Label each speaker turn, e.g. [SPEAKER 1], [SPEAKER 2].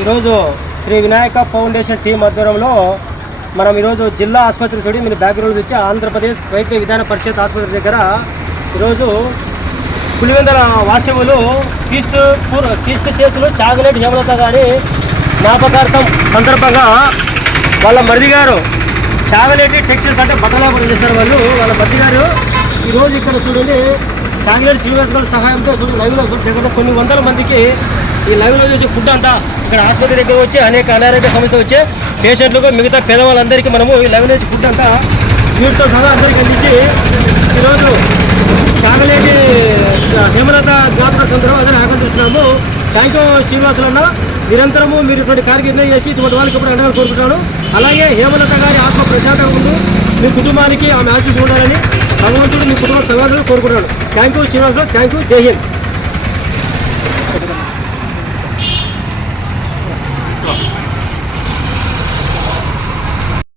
[SPEAKER 1] ఈరోజు Shri Vinayaka foundation team ఆధ్వర్యంలో మనం ఈరోజు జిల్లా ఆసుపత్రి చూడి మీరు బ్యాక్గ్రౌండ్ నుంచి ఆంధ్రప్రదేశ్ వైద్య విధాన పరిషత్ ఆసుపత్రి దగ్గర ఈరోజు పులివెందల వాస్తవులు క్రీస్తు పూర్ క్రీస్తు చేతులు చాగులేటి హేమలత గారి జ్ఞాపకార్థం సందర్భంగా వాళ్ళ మరిది గారు చాగలేటి టెక్స్టైల్స్ అంటే బట్టల వ్యాపారం చేస్తారు వాళ్ళు. వాళ్ళ మరిది గారు ఈరోజు ఇక్కడ చూడండి చాగలేటి శ్రీనివాస్ గారి సహాయంతో చూడండి లైవ్లో కొన్ని వందల మందికి ఈ లైవ్లో చూసి ఫుడ్ అంతా ఇక్కడ ఆసుపత్రి దగ్గర వచ్చి అనేక అనారోగ్య సమస్యలు వచ్చే పేషెంట్లకు మిగతా పేదవాళ్ళందరికీ మనము ఈ లైవ్ నుంచి ఫుడ్ అంతా స్వీట్తో సహా అందరికీ అందించి ఈరోజు చాగలేటి హేమలత జ్ఞాపక సందర్భం అదే ఆకర్షిస్తున్నాము థ్యాంక్ యూ శ్రీనివాసులన్న నిరంతరము మీరు ఇటువంటి కార్యక్రమం చేసి ఇటువంటి వాళ్ళకి ఇప్పుడు అండగా కోరుకుంటున్నాను. అలాగే హేమలత గారి ఆత్మ ప్రశాంతంగా ఉండు మీ కుటుంబానికి ఆమె ఆశీస్సు ఉండాలని భగవంతుడు మీ కుటుంబ సవాళ్ళు కోరుకుంటున్నాను thank you Srinivasulu. Thank you Jai Hind